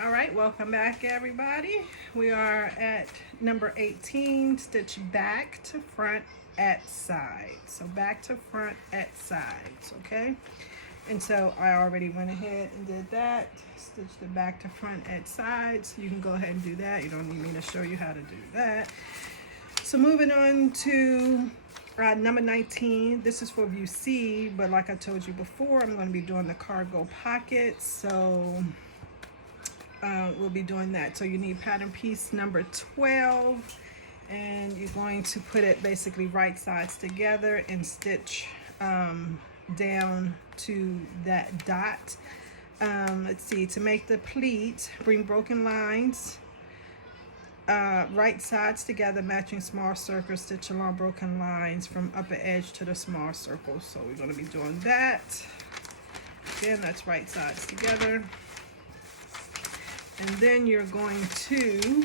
All right, welcome back everybody. We are at number 18, stitch back to front at sides. So back to front at sides, okay? And so I already went ahead and did that. Stitched the back to front at sides. You can go ahead and do that. You don't need me to show you how to do that. So moving on to number 19. This is for view C, but like I told you before, I'm going to be doing the cargo pockets. So we'll be doing that. So you need pattern piece number 12, and you're going to put it basically right sides together and stitch down to that dot. Let's see, to make the pleat, bring broken lines right sides together, matching small circles, stitch along broken lines from upper edge to the small circle. So we're going to be doing that. Again, that's right sides together. And then you're going to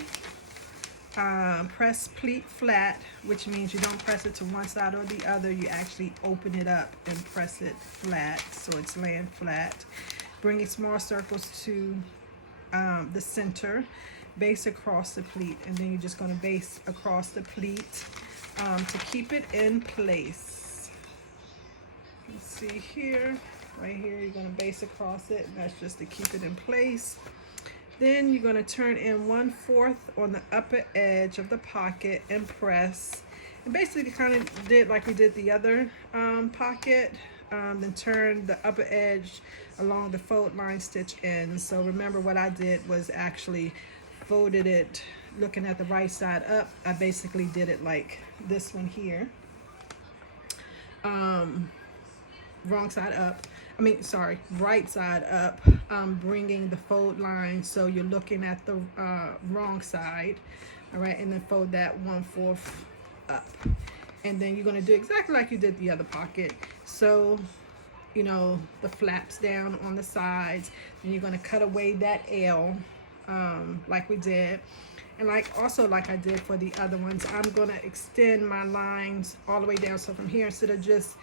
press pleat flat, which means you don't press it to one side or the other. You actually open it up and press it flat, so it's laying flat. Bringing small circles to the center, base across the pleat, and then you're just going to base across the pleat to keep it in place. Let's see here, right here, you're going to base across it, and that's just to keep it in place. Then you're going to turn in 1/4 on the upper edge of the pocket and press. And basically kind of did like we did the other pocket. Then turn the upper edge along the fold line stitch in. So remember what I did was actually folded it looking at the right side up. I basically did it like this one here. Wrong side up. Right side up, bringing the fold line so you're looking at the wrong side, all right, and then fold that 1/4 up. And then you're going to do exactly like you did the other pocket. So, you know, the flaps down on the sides, and you're going to cut away that L like we did. And like I did for the other ones, I'm going to extend my lines all the way down. So from here, instead of just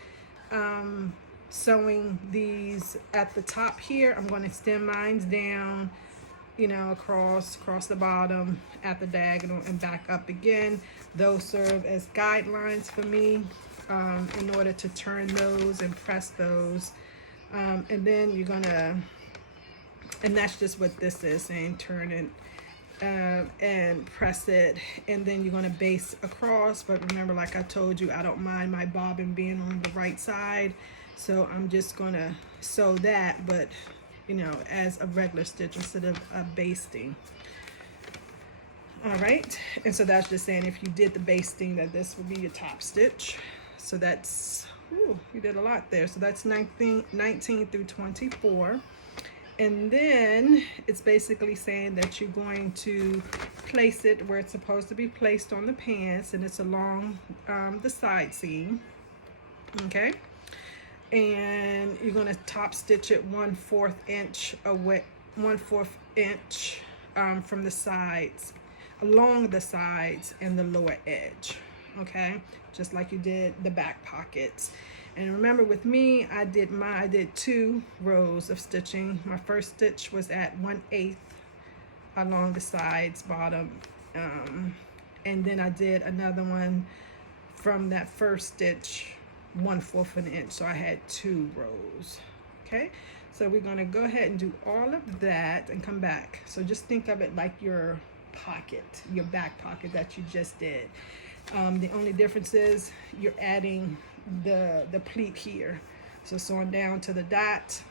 sewing these at the top here, I'm going to extend mine down, you know, across the bottom at the diagonal and back up again. Those serve as guidelines for me in order to turn those and press those. And then you're gonna, and that's just what this is saying, turn it and press it, and then you're going to base across. But remember, like I told you, I don't mind my bobbin being on the right side, so I'm just going to sew that, but you know, as a regular stitch instead of a basting. All right, and so that's just saying if you did the basting, that this would be your top stitch. So that's, ooh, you did a lot there. So that's 19 through 24. And then it's basically saying that you're going to place it where it's supposed to be placed on the pants, and it's along the side seam, okay? And you're going to top stitch it 1/4 inch away, 1/4 inch from the sides, along the sides and the lower edge, okay? Just like you did the back pockets. And remember, with me, I did 2 rows of stitching. My first stitch was at 1/8 along the sides, bottom, and then I did another one from that first stitch 1/4 an inch. So I had 2 rows. Okay, so we're gonna go ahead and do all of that and come back. So just think of it like your pocket, your back pocket that you just did. The only difference is you're adding the pleat here. So sewing down to the dot,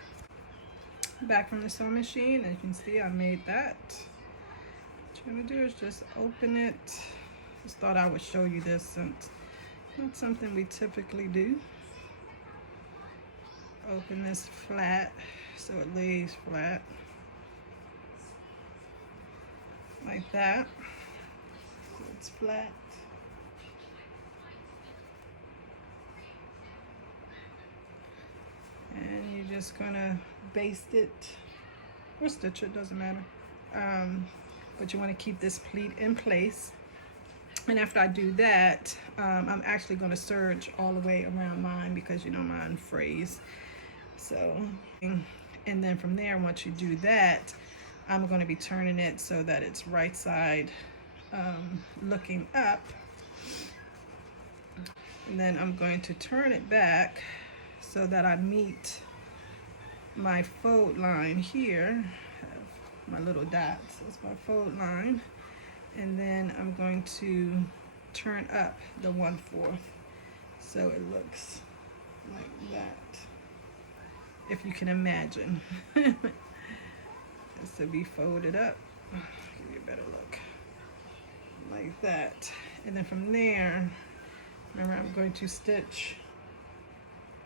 back from the sewing machine. As you can see, I made that. What you're gonna do is just open it. Just thought I would show you this since it's not something we typically do. Open this flat so it lays flat like that. So it's flat. And you're just gonna baste it or stitch it, doesn't matter. But you want to keep this pleat in place. And after I do that, I'm actually going to serge all the way around mine because you know mine frays. So, and then from there, once you do that, I'm going to be turning it so that it's right side looking up. And then I'm going to turn it back so that I meet my fold line here. My little dots, that's my fold line. And then I'm going to turn up the 1/4 so it looks like that, if you can imagine. This to be folded up. Give you a better look, like that. And then from there, remember, I'm going to stitch,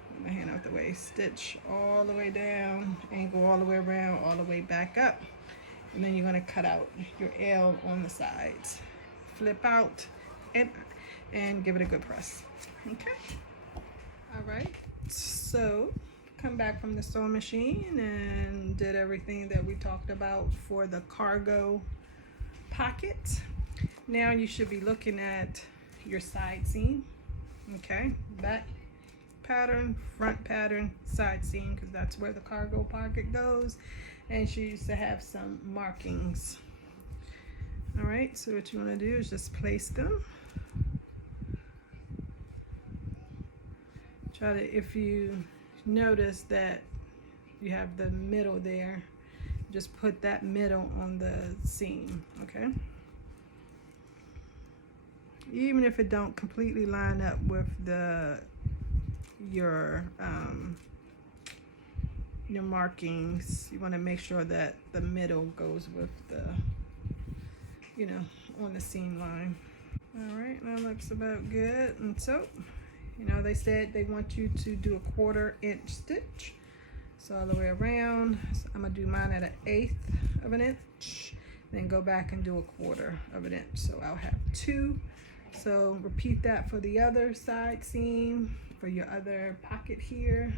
put my hand out the way, stitch all the way down and go all the way around, all the way back up. And then you're going to cut out your L on the sides. Flip out and give it a good press. Okay. All right. So come back from the sewing machine and did everything that we talked about for the cargo pocket. Now you should be looking at your side seam. Okay. Back pattern, front pattern, side seam, because that's where the cargo pocket goes. And she used to have some markings. All right, so what you want to do is just place them. Try to, if you notice that you have the middle there, just put that middle on the seam, okay? Even if it don't completely line up with your markings, you want to make sure that the middle goes with the, you know, on the seam line. All right, that looks about good. And so, you know, they said they want you to do a 1/4 inch stitch, so all the way around. So I'm gonna do mine at 1/8 of an inch, then go back and do a 1/4 of an inch, so I'll have 2. So repeat that for the other side seam, for your other pocket here,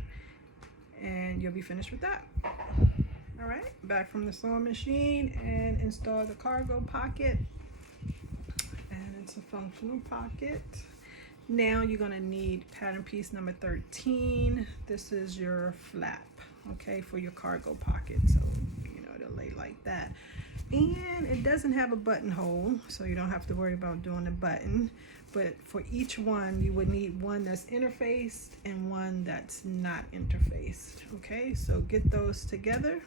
and you'll be finished with that. All right, back from the sewing machine and install the cargo pocket. And it's a functional pocket. Now you're gonna need pattern piece number 13. This is your flap, okay, for your cargo pocket. So, you know, it'll lay like that. And it doesn't have a buttonhole, so you don't have to worry about doing a button. But for each one, you would need one that's interfaced and one that's not interfaced. Okay, so get those together.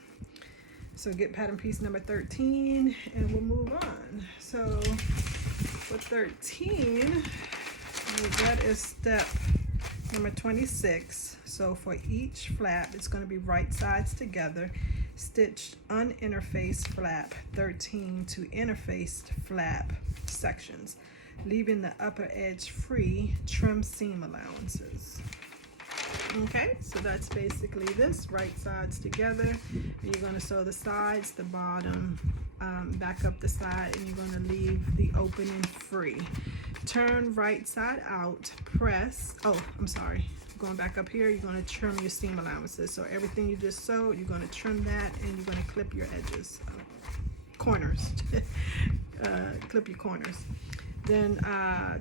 So get pattern piece number 13 and we'll move on. So for 13, that is step number 26. So for each flap, it's going to be right sides together. Stitch uninterfaced flap 13 to interfaced flap sections, leaving the upper edge free. Trim seam allowances. Okay, so that's basically this, right sides together. And you're going to sew the sides, the bottom, back up the side, and you're going to leave the opening free. Turn right side out, press, oh, I'm sorry, going back up here, you're going to trim your seam allowances. So everything you just sewed, you're going to trim that, and you're going to clip your edges, corners, clip your corners. Then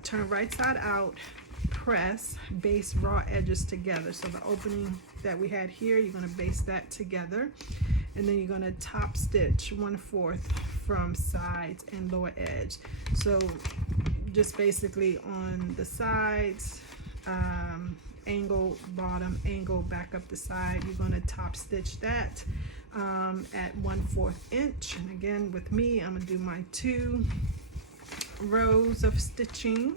turn right side out, press, base raw edges together. So the opening that we had here, you're going to base that together, and then you're going to top stitch 1/4 from sides and lower edge. So just basically on the sides, angle bottom, angle back up the side, you're going to top stitch that at 1/4 inch. And again, with me, I'm going to do my 2 rows of stitching.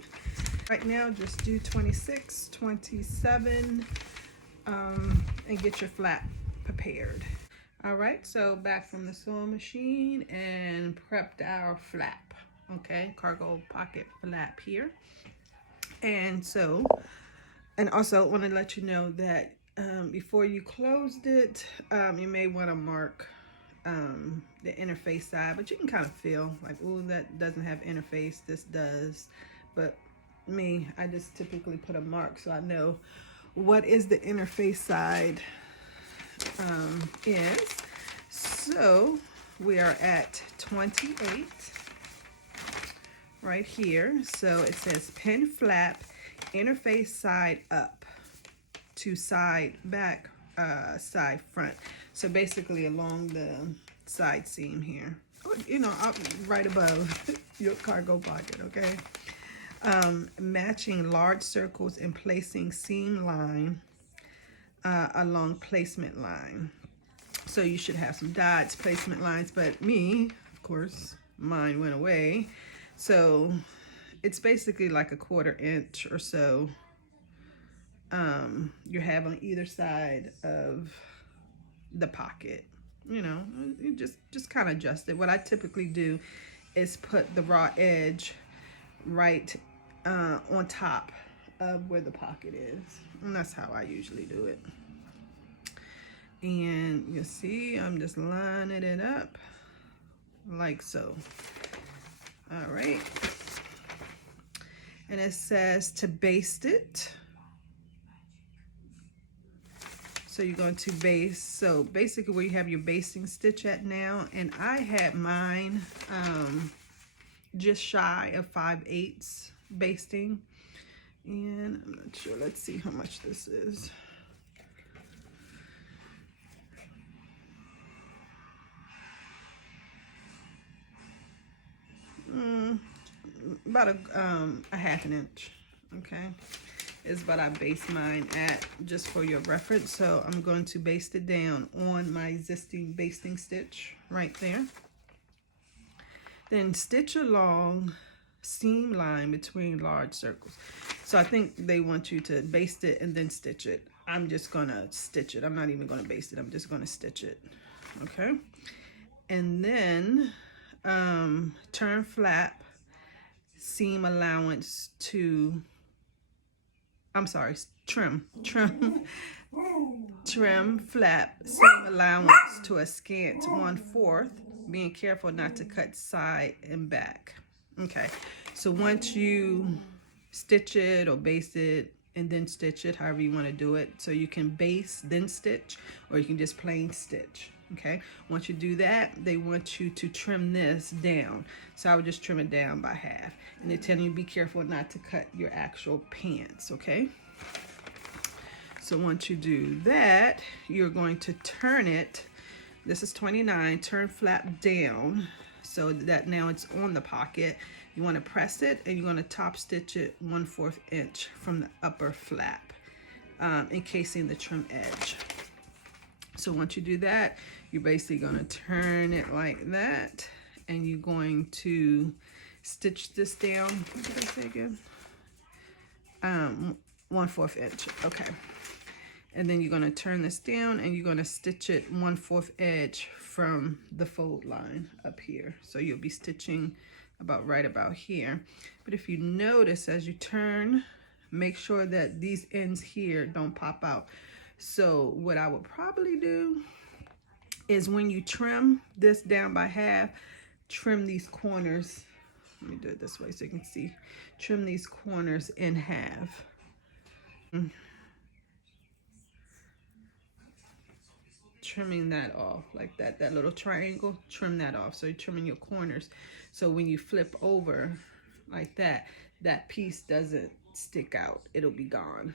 Right now, just do 26, 27, and get your flap prepared. All right, so back from the sewing machine and prepped our flap, okay, cargo pocket flap here. And so, and also want to let you know that before you closed it, you may want to mark the interface side, but you can kind of feel like, oh, that doesn't have interface, this does. But me, I just typically put a mark so I know what is the interface side is. So we are at 28 right here. So it says pin flap interface side up to side back, side front. So basically along the side seam here, you know, up right above your cargo pocket, okay? Matching large circles and placing seam line along placement line. So you should have some dots, placement lines, but me, of course, mine went away. So it's basically like a 1/4 inch or so you have on either side of the pocket. You know, you just kind of adjust it. What I typically do is put the raw edge right on top of where the pocket is, and that's how I usually do it. And you see, I'm just lining it up like so. All right, and it says to baste it. So you're going to baste, so basically where you have your basting stitch at now, and I had mine just shy of 5/8 basting, and I'm not sure, let's see how much this is. About a 1/2 inch, okay, is what I base mine at, just for your reference. So I'm going to baste it down on my existing basting stitch right there. Then stitch along seam line between large circles. So I think they want you to baste it and then stitch it. I'm just gonna stitch it. I'm not even gonna baste it. I'm just gonna stitch it, okay? And then turn flap seam allowance to, I'm sorry, trim flap seam allowance to a scant 1/4, being careful not to cut side and back. Okay, so once you stitch it or baste it and then stitch it, however you want to do it, so you can base then stitch, or you can just plain stitch. Okay, once you do that, they want you to trim this down. So I would just trim it down by 1/2, and they're telling you be careful not to cut your actual pants. Okay, so once you do that, you're going to turn it, this is 29, turn flap down so that now it's on the pocket. You want to press it, and you're going to top stitch it 1/4 inch from the upper flap, encasing the trim edge. So once you do that, you're basically going to turn it like that, and you're going to stitch this down. What did I say again? 1/4 inch. Okay. And then you're going to turn this down, and you're going to stitch it 1/4 edge from the fold line up here. So you'll be stitching about right about here. But if you notice, as you turn, make sure that these ends here don't pop out. So what I would probably do is, when you trim this down by 1/2, trim these corners. Let me do it this way so you can see. Trim these corners in 1/2. Trimming that off like that, that little triangle, trim that off. So you're trimming your corners. So when you flip over like that, that piece doesn't stick out. It'll be gone.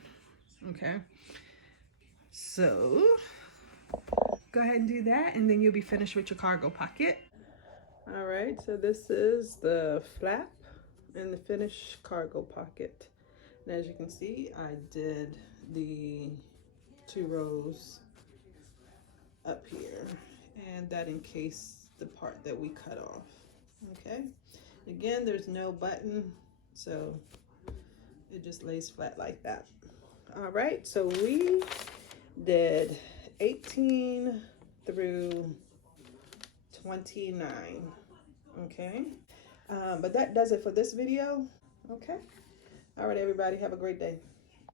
Okay. So go ahead and do that, and then you'll be finished with your cargo pocket. All right, so this is the flap and the finished cargo pocket. And as you can see, I did the 2 rows up here, and that encased the part that we cut off. Okay, again, there's no button, so it just lays flat like that. All right, so we did 18 through 29. Okay, but that does it for this video. Okay, all right, everybody, have a great day.